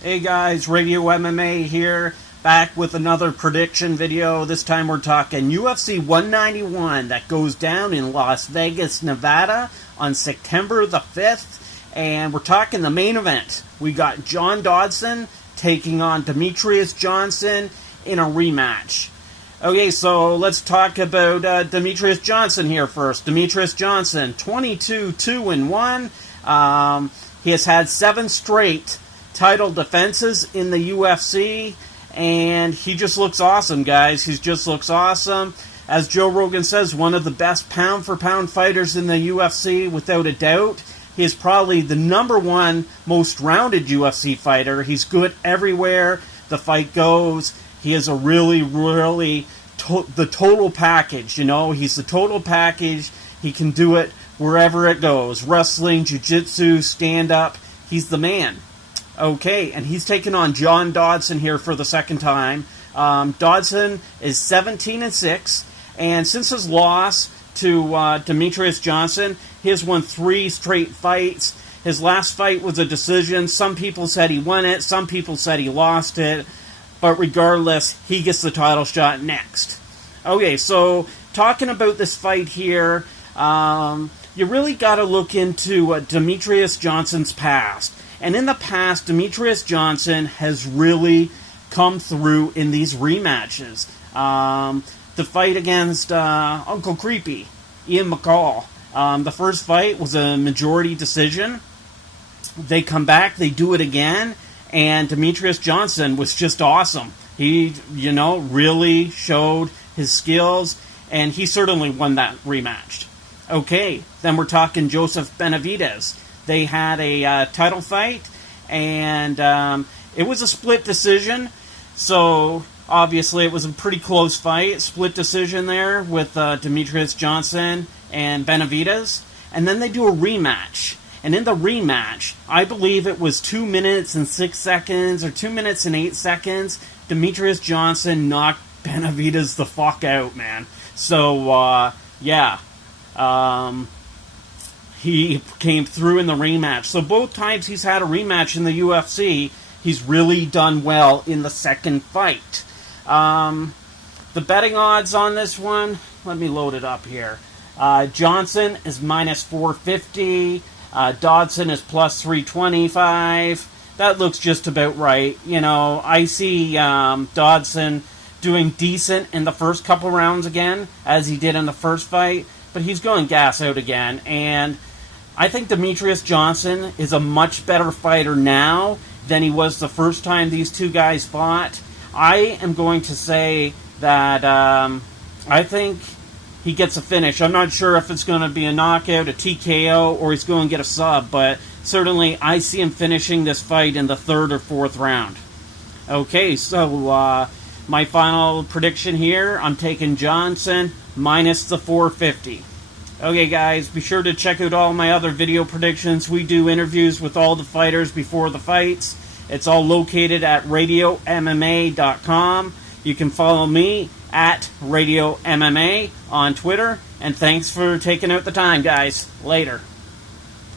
Hey guys, Radio MMA here, back with another prediction video. This time we're talking UFC 191 that goes down in Las Vegas, Nevada on September the 5th. And we're talking the main event. We got John Dodson taking on Demetrious Johnson in a rematch. Okay, so let's talk about Demetrious Johnson here first. Demetrious Johnson, 22-2-1. He has had 7 straight title defenses in the UFC, and he just looks awesome, guys. He just looks awesome. As Joe Rogan says, one of the best pound-for-pound fighters in the UFC, without a doubt. He is probably the #1 most rounded UFC fighter. He's good everywhere the fight goes. He is a really the total package, you know. He's the total package. He can do it wherever it goes. Wrestling, jiu-jitsu, stand-up. He's the man. Okay, and he's taking on John Dodson here for the second time. Dodson is 17-6, and since his loss to Demetrious Johnson, he has won 3 straight fights. His last fight was a decision. Some people said he won it, some people said he lost it, but regardless, he gets the title shot next. Okay, so talking about this fight here, you really got to look into Demetrious Johnson's past. And in the past, Demetrious Johnson has really come through in these rematches. The fight against Uncle Creepy, Ian McCall. The first fight was a majority decision. They come back, they do it again, and Demetrious Johnson was just awesome. He, really showed his skills, and he certainly won that rematch. Okay, then we're talking Joseph Benavidez. They had a title fight, and it was a split decision. So, obviously, it was a pretty close fight. Split decision there with Demetrious Johnson and Benavidez. And then they do a rematch. And in the rematch, I believe it was 2 minutes and 6 seconds, or 2 minutes and 8 seconds, Demetrious Johnson knocked Benavidez the fuck out, man. So, yeah. He came through in the rematch. So both times he's had a rematch in the UFC, he's really done well in the second fight. The betting odds on this one, let me load it up here. Johnson is minus 450. Dodson is plus 325. That looks just about right. I see Dodson doing decent in the first couple rounds again, as he did in the first fight. But he's going gas out again, and I think Demetrious Johnson is a much better fighter now than he was the first time these two guys fought. I am going to say that I think he gets a finish. I'm not sure if it's going to be a knockout, a TKO, or he's going to get a sub, but certainly I see him finishing this fight in the 3rd or 4th round. Okay, so my final prediction here, I'm taking Johnson minus the 450. Okay, guys, be sure to check out all my other video predictions. We do interviews with all the fighters before the fights. It's all located at RadioMMA.com. You can follow me at Radio MMA on Twitter. And thanks for taking out the time, guys. Later.